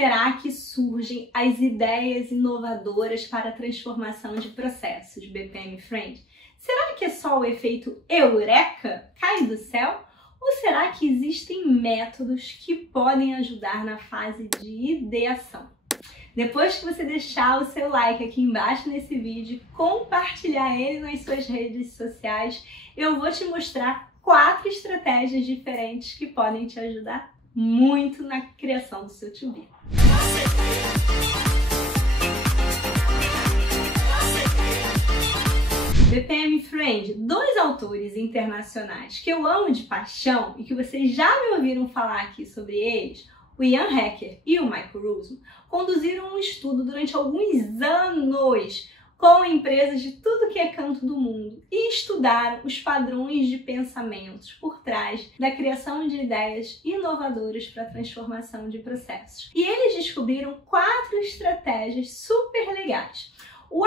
será que surgem as ideias inovadoras para a transformação de processos, BPM Friend? Será que é só o efeito eureka? Cai do céu? Ou será que existem métodos que podem ajudar na fase de ideação? Depois que você deixar o seu like aqui embaixo nesse vídeo, compartilhar ele nas suas redes sociais, eu vou te mostrar 4 estratégias diferentes que podem te ajudar muito na criação do seu to-be. BPM Friend, 2 autores internacionais que eu amo de paixão e que vocês já me ouviram falar aqui sobre eles, o Ian Hacker e o Michael Rosen, conduziram um estudo durante alguns anos com empresas de tudo que é canto do mundo e estudaram os padrões de pensamentos por trás da criação de ideias inovadoras para a transformação de processos. E eles descobriram 4 estratégias super legais. O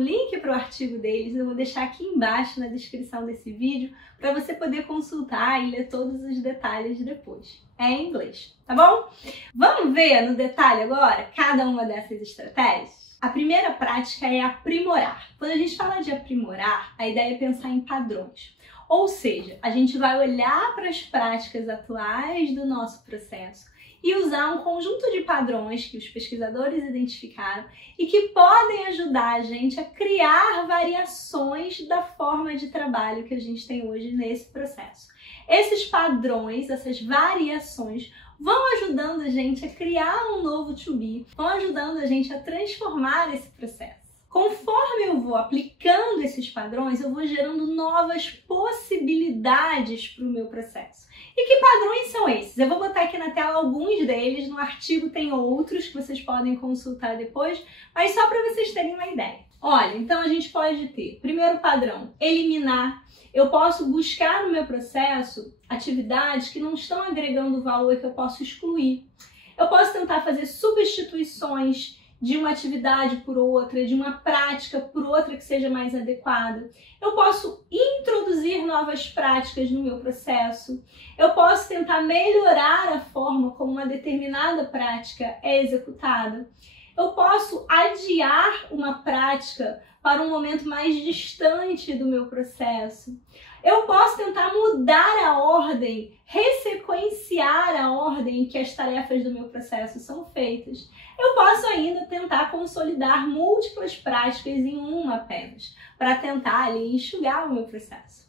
link para o artigo deles eu vou deixar aqui embaixo na descrição desse vídeo para você poder consultar e ler todos os detalhes depois. É em inglês, tá bom? Vamos ver no detalhe agora cada uma dessas estratégias? A primeira prática é aprimorar. Quando a gente fala de aprimorar, a ideia é pensar em padrões. Ou seja, a gente vai olhar para as práticas atuais do nosso processo e usar um conjunto de padrões que os pesquisadores identificaram e que podem ajudar a gente a criar variações da forma de trabalho que a gente tem hoje nesse processo. Esses padrões, essas variações, vão ajudando a gente a criar um novo to-be, vão ajudando a gente a transformar esse processo. Conforme eu vou aplicando esses padrões, eu vou gerando novas possibilidades para o meu processo. E que padrões são esses? Eu vou botar aqui na tela alguns deles, no artigo tem outros que vocês podem consultar depois, mas só para vocês terem uma ideia. Olha, então a gente pode ter, primeiro padrão, eliminar. Eu posso buscar no meu processo atividades que não estão agregando valor e que eu posso excluir. Eu posso tentar fazer substituições de uma atividade por outra, de uma prática por outra que seja mais adequada. Eu posso introduzir novas práticas no meu processo. Eu posso tentar melhorar a forma como uma determinada prática é executada. Eu posso adiar uma prática para um momento mais distante do meu processo. Eu posso tentar mudar a ordem, ressequenciar a ordem em que as tarefas do meu processo são feitas. Eu posso ainda tentar consolidar múltiplas práticas em uma apenas, para tentar ali enxugar o meu processo.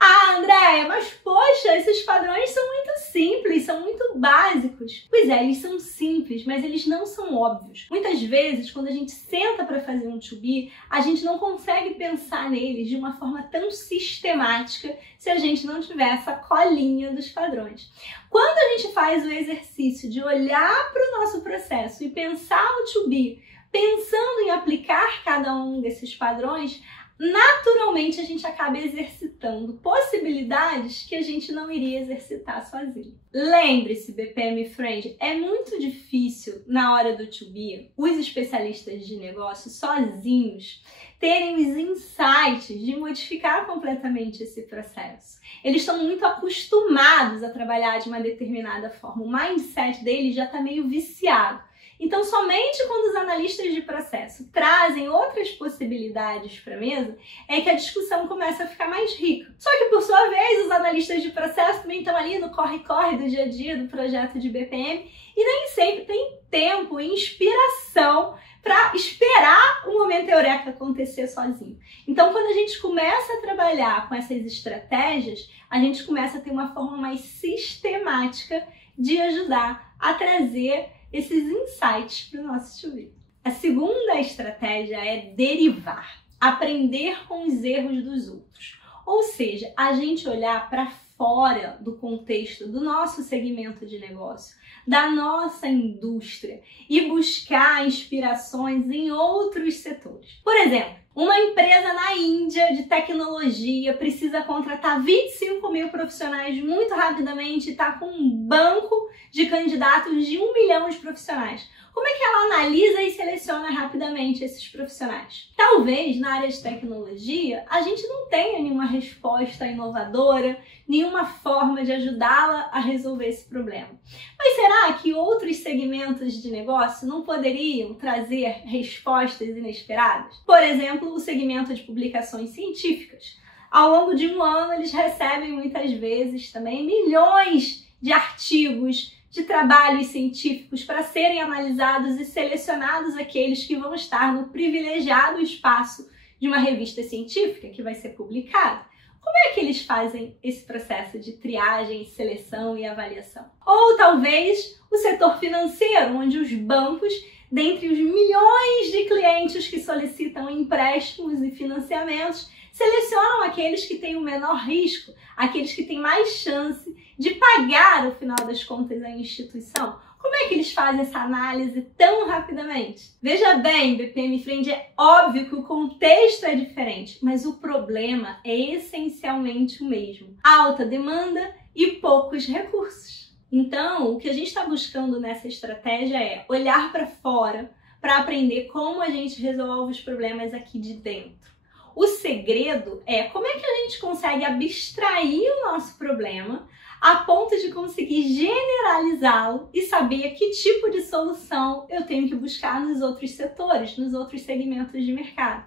Ah, Andréia, mas poxa, esses padrões são muito simples, são muito básicos. Pois é, eles são simples, mas eles não são óbvios. Muitas vezes, quando a gente senta para fazer um to-be, a gente não consegue pensar neles de uma forma tão sistemática se a gente não tiver essa colinha dos padrões. Quando a gente faz o exercício de olhar para o nosso processo e pensar o to-be, pensando em aplicar cada um desses padrões, naturalmente a gente acaba exercitando possibilidades que a gente não iria exercitar sozinho. Lembre-se, BPM Friend, é muito difícil na hora do to-be os especialistas de negócio sozinhos terem os insights de modificar completamente esse processo. Eles estão muito acostumados a trabalhar de uma determinada forma, o mindset deles já está meio viciado. Então, somente quando os analistas de processo trazem outras possibilidades para a mesa, é que a discussão começa a ficar mais rica. Só que, por sua vez, os analistas de processo também estão ali no corre-corre do dia a dia do projeto de BPM e nem sempre tem tempo e inspiração para esperar o momento eureka acontecer sozinho. Então, quando a gente começa a trabalhar com essas estratégias, a gente começa a ter uma forma mais sistemática de ajudar a trazer esses insights para o nosso to-be. A segunda estratégia é derivar, aprender com os erros dos outros. Ou seja, a gente olhar para fora do contexto do nosso segmento de negócio, da nossa indústria e buscar inspirações em outros setores. Por exemplo, uma empresa na Índia de tecnologia precisa contratar 25 mil profissionais muito rapidamente e está com um banco de candidatos de 1 milhão de profissionais. Como é que ela analisa e seleciona rapidamente esses profissionais? Talvez na área de tecnologia a gente não tenha nenhuma resposta inovadora, nenhuma forma de ajudá-la a resolver esse problema. Mas será que outros segmentos de negócio não poderiam trazer respostas inesperadas? Por exemplo, o segmento de publicações científicas. Ao longo de um ano, eles recebem muitas vezes também milhões de artigos, de trabalhos científicos para serem analisados e selecionados aqueles que vão estar no privilegiado espaço de uma revista científica que vai ser publicada. Como é que eles fazem esse processo de triagem, seleção e avaliação? Ou talvez o setor financeiro, onde os bancos, dentre os milhões de clientes que solicitam empréstimos e financiamentos, selecionam aqueles que têm o menor risco, aqueles que têm mais chance de pagar, no final das contas, a instituição. Como é que eles fazem essa análise tão rapidamente? Veja bem, BPM Friend, é óbvio que o contexto é diferente, mas o problema é essencialmente o mesmo. Alta demanda e poucos recursos. Então, o que a gente está buscando nessa estratégia é olhar para fora para aprender como a gente resolve os problemas aqui de dentro. O segredo é como é que a gente consegue abstrair o nosso problema a ponto de conseguir generalizá-lo e saber que tipo de solução eu tenho que buscar nos outros setores, nos outros segmentos de mercado.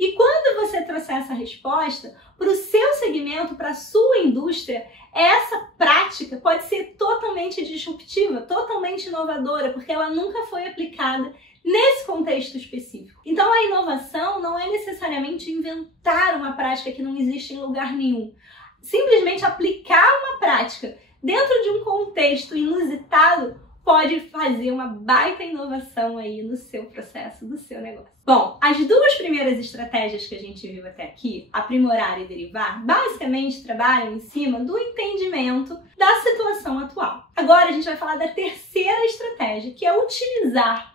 E quando você trouxer essa resposta para o seu segmento, para a sua indústria, essa prática pode ser totalmente disruptiva, totalmente inovadora, porque ela nunca foi aplicada nesse contexto específico. Então a inovação não é necessariamente inventar uma prática que não existe em lugar nenhum. Simplesmente aplicar uma prática dentro de um contexto inusitado pode fazer uma baita inovação aí no seu processo, do seu negócio. Bom, as duas primeiras estratégias que a gente viu até aqui, aprimorar e derivar, basicamente trabalham em cima do entendimento da situação atual. Agora a gente vai falar da terceira estratégia, que é utilizar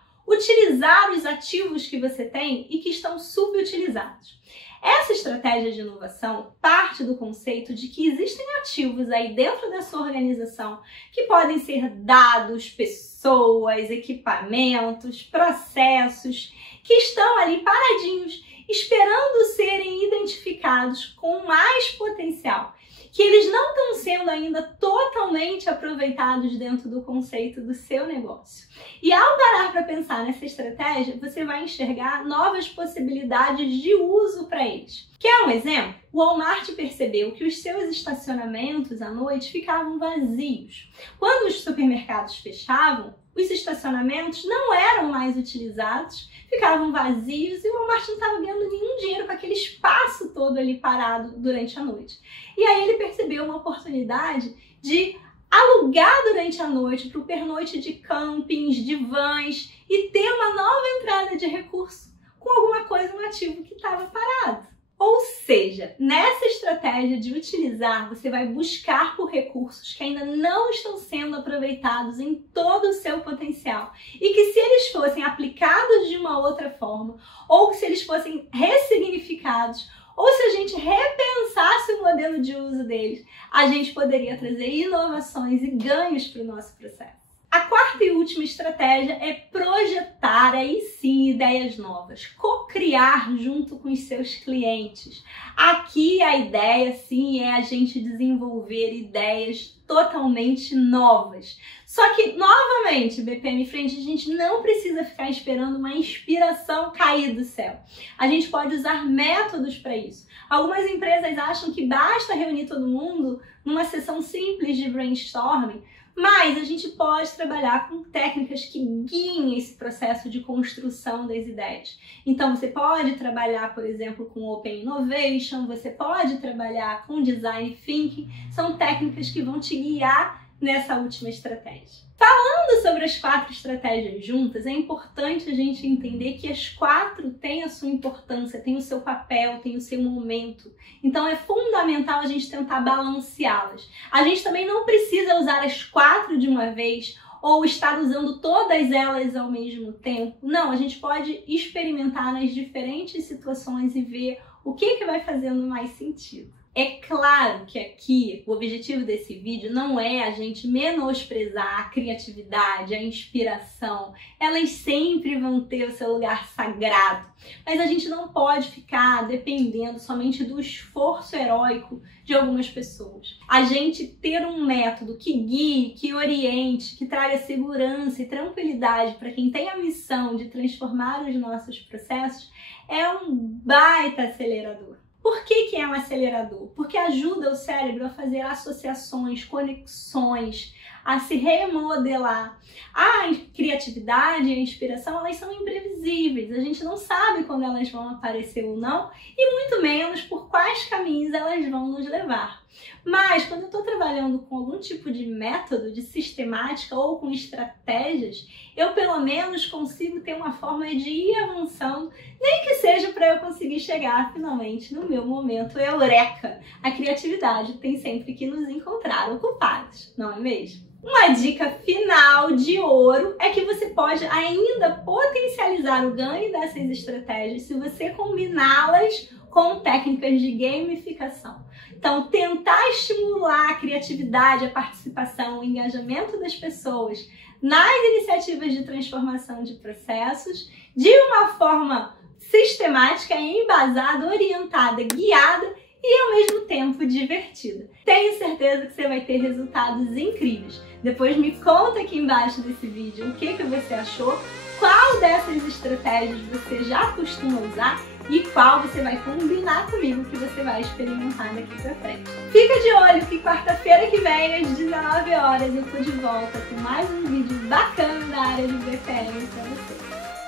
os ativos que você tem e que estão subutilizados. Essa estratégia de inovação parte do conceito de que existem ativos aí dentro da sua organização que podem ser dados, pessoas, equipamentos, processos que estão ali paradinhos, esperando serem identificados com mais potencial, que eles não estão sendo ainda totalmente aproveitados dentro do conceito do seu negócio. E ao parar para pensar nessa estratégia, você vai enxergar novas possibilidades de uso para eles. Quer um exemplo? O Walmart percebeu que os seus estacionamentos à noite ficavam vazios. Quando os supermercados fechavam, os estacionamentos não eram mais utilizados, ficavam vazios e o Walmart não estava ganhando nenhum dinheiro com aquele espaço todo ali parado durante a noite. E aí ele percebeu uma oportunidade de alugar durante a noite para o pernoite de campings, de vans e ter uma nova entrada de recurso com alguma coisa no ativo que estava parado. Ou seja, nessa estratégia de utilizar, você vai buscar por recursos que ainda não estão sendo aproveitados em todo o seu potencial e que se eles fossem aplicados de uma outra forma ou que se eles fossem ressignificados ou se a gente repensasse o modelo de uso deles, a gente poderia trazer inovações e ganhos para o nosso processo. A quarta e última estratégia é projetar aí sim ideias novas, co-criar junto com os seus clientes. Aqui a ideia sim é a gente desenvolver ideias totalmente novas. Só que, novamente, BPM Friend, a gente não precisa ficar esperando uma inspiração cair do céu. A gente pode usar métodos para isso. Algumas empresas acham que basta reunir todo mundo numa sessão simples de brainstorming, mas a gente pode trabalhar com técnicas que guiem esse processo de construção das ideias. Então, você pode trabalhar, por exemplo, com Open Innovation, você pode trabalhar com Design Thinking, são técnicas que vão te guiar nessa última estratégia. Falando sobre as 4 estratégias juntas, é importante a gente entender que as 4 têm a sua importância, têm o seu papel, têm o seu momento. Então é fundamental a gente tentar balanceá-las. A gente também não precisa usar as 4 de uma vez ou estar usando todas elas ao mesmo tempo. Não, a gente pode experimentar nas diferentes situações e ver o que vai fazendo mais sentido. É claro que aqui o objetivo desse vídeo não é a gente menosprezar a criatividade, a inspiração. Elas sempre vão ter o seu lugar sagrado. Mas a gente não pode ficar dependendo somente do esforço heróico de algumas pessoas. A gente ter um método que guie, que oriente, que traga segurança e tranquilidade para quem tem a missão de transformar os nossos processos é um baita acelerador. Por que é um acelerador? Porque ajuda o cérebro a fazer associações, conexões, a se remodelar. A criatividade e a inspiração, elas são imprevisíveis. A gente não sabe quando elas vão aparecer ou não, e muito menos por quais caminhos elas vão nos levar. Mas quando eu estou trabalhando com algum tipo de método, de sistemática ou com estratégias, eu pelo menos consigo ter uma forma de ir avançando, nem que seja para eu conseguir chegar finalmente no meu momento eureka. A criatividade tem sempre que nos encontrar ocupados, não é mesmo? Uma dica final de ouro é que você pode ainda potencializar o ganho dessas estratégias se você combiná-las com técnicas de gamificação. Então, tentar estimular a criatividade, a participação, o engajamento das pessoas nas iniciativas de transformação de processos de uma forma sistemática, embasada, orientada, guiada e ao mesmo tempo divertida. Tenho certeza que você vai ter resultados incríveis. Depois me conta aqui embaixo desse vídeo o que você achou, qual dessas estratégias você já costuma usar e qual você vai combinar comigo que você vai experimentar daqui pra frente. Fica de olho que quarta-feira que vem, às 19 horas, eu tô de volta com mais um vídeo bacana da área de BPM pra você.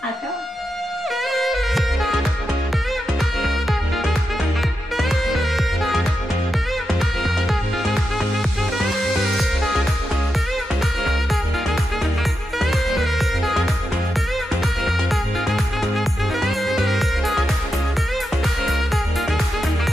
Até lá!